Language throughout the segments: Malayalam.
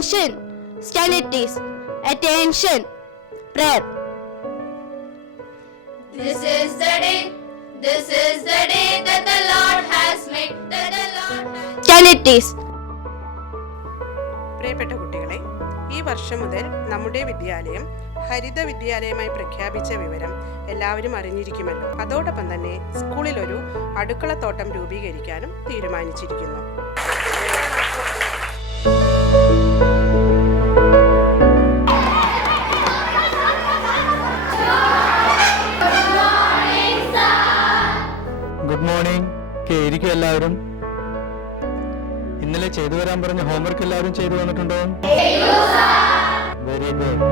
Attention. Stand it is. Attention. Prayer. This is the day that the Lord has made. Stand it is. പ്രിയപ്പെട്ട കുട്ടികളെ, ഈ വർഷം മുതൽ നമ്മുടെ വിദ്യാലയം ഹരിത വിദ്യാലയമായി പ്രഖ്യാപിച്ച വിവരം എല്ലാവരും അറിഞ്ഞിരിക്കുമല്ലോ. അതോടൊപ്പം തന്നെ സ്കൂളിൽ ഒരു അടുക്കളത്തോട്ടം രൂപീകരിക്കാനും തീരുമാനിച്ചിരിക്കുന്നു. Good morning. ഇരിക്കും എല്ലാവരും. ഇന്നലെ ചെയ്തു വരാൻ പറഞ്ഞ ഹോംവർക്ക് എല്ലാവരും ചെയ്തു വന്നിട്ടുണ്ടോ? Very good.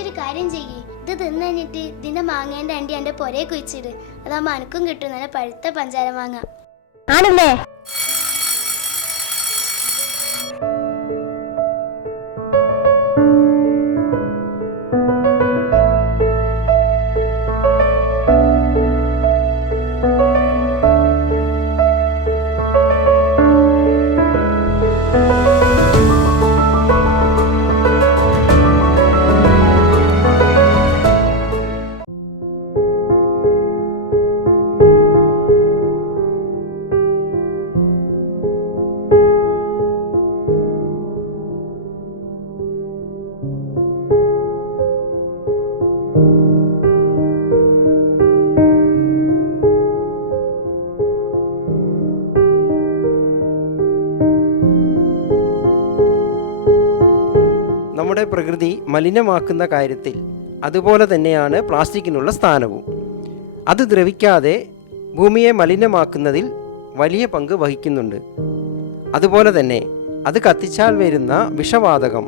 ഒരു കാര്യം ചെയ്യേ, ഇത് തിന്നു കഴിഞ്ഞിട്ട് ഇതിന്റെ മാങ്ങേന്റെ അണ്ടി എന്റെ പൊരയെ കുഴിച്ചിട്. അതാകുമ്പോ അനക്കും കിട്ടും നല്ല പഴുത്ത പഞ്ചാര മാങ്ങ. ആണല്ലേ? നമ്മുടെ പ്രകൃതി മലിനമാക്കുന്ന കാര്യത്തിൽ അതുപോലെ തന്നെയാണ് പ്ലാസ്റ്റിക്കിനുള്ള സ്ഥാനവും. അത് ദ്രവിക്കാതെ ഭൂമിയെ മലിനമാക്കുന്നതിൽ വലിയ പങ്ക് വഹിക്കുന്നുണ്ട്. അതുപോലെ തന്നെ അത് കത്തിച്ചാൽ വരുന്ന വിഷവാതകം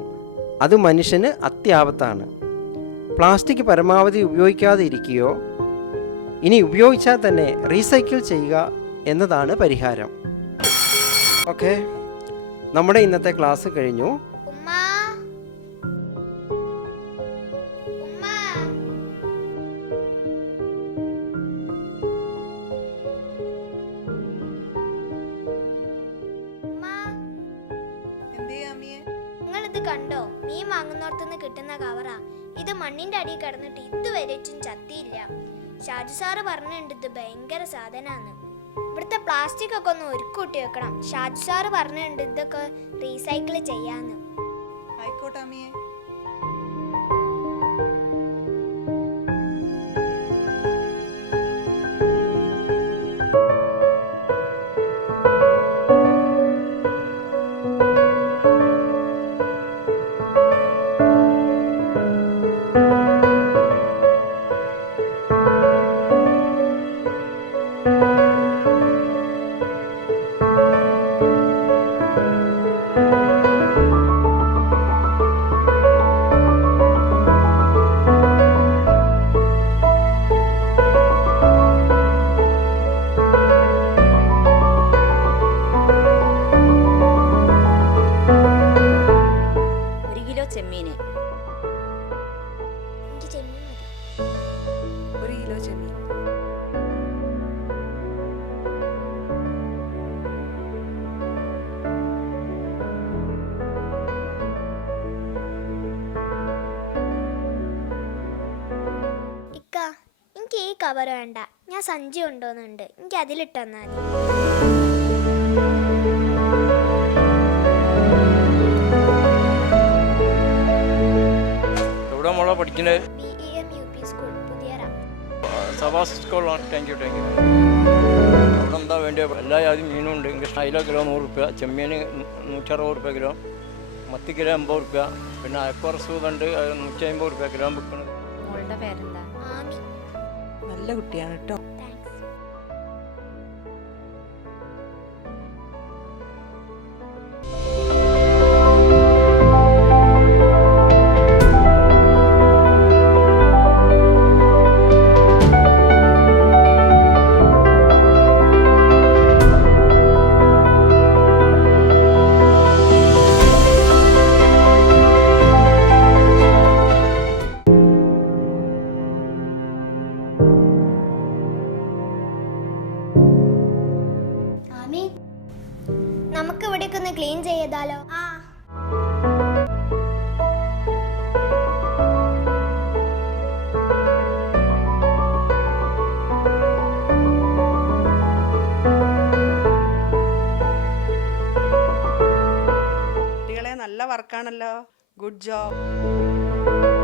അത് മനുഷ്യന് അത്യാപത്താണ്. പ്ലാസ്റ്റിക് പരമാവധി ഉപയോഗിക്കാതെ ഇരിക്കുകയോ ഇനി ഉപയോഗിച്ചാൽ തന്നെ റീസൈക്കിൾ ചെയ്യുക എന്നതാണ് പരിഹാരം. ഓക്കെ, നമ്മുടെ ഇന്നത്തെ ക്ലാസ് കഴിഞ്ഞു. നിങ്ങളിത് കണ്ടോ? മീൻ വാങ്ങുന്നോടത്തുനിന്ന് കിട്ടുന്ന കവറാ ഇത്. മണ്ണിന്റെ അടിയിൽ കിടന്നിട്ട് ഇതുവരെച്ചും ചത്തിയില്ല. ഷാജു സാറ് പറഞ്ഞിട്ടുണ്ട് ഇത് ഭയങ്കര സാധനാന്ന്. ഇവിടുത്തെ പ്ലാസ്റ്റിക് ഒക്കെ ഒന്ന് ഒരുക്കൂട്ടി വെക്കണം. ഷാജു സാറ് പറഞ്ഞിട്ടുണ്ട് ഇതൊക്കെ റീസൈക്കിൾ ചെയ്യാന്ന്. ആയിക്കോട്ടെ അമ്മിയെ. ചെമ്മീന്. ഒരു കിലോ ചെമ്മീൻ. ഇക്ക, എനിക്ക് ഈ കവർ വേണ്ട. ഞാൻ സഞ്ചി കൊണ്ടുവന്നുണ്ട്, എനിക്ക് അതിലിട്ടെന്നാൽ മതി. പഠിക്കുന്നത് അവിടെ എന്താ വേണ്ടിയ എല്ലാ ജാതി മീനും ഉണ്ട്. അയില കിലോ 100 രൂപ, ചെമ്മീൻ 160 രൂപ കിലോ, മത്തി കിലോ 80 രൂപ, പിന്നെ അയക്കുറസ് കണ്ട് 150 രൂപ കിലോ വിൽക്കുന്നത്. മോളുടെ പേരെന്താ? നല്ല കുട്ടിയാണ് കേട്ടോ. മമ്മി, നമുക്ക് ഇവിടേക്ക് ഒന്ന് ക്ലീൻ ചെയ്താലോ? ആ. കുട്ടികളെ നല്ല വർക്കാണല്ലോ. Good job.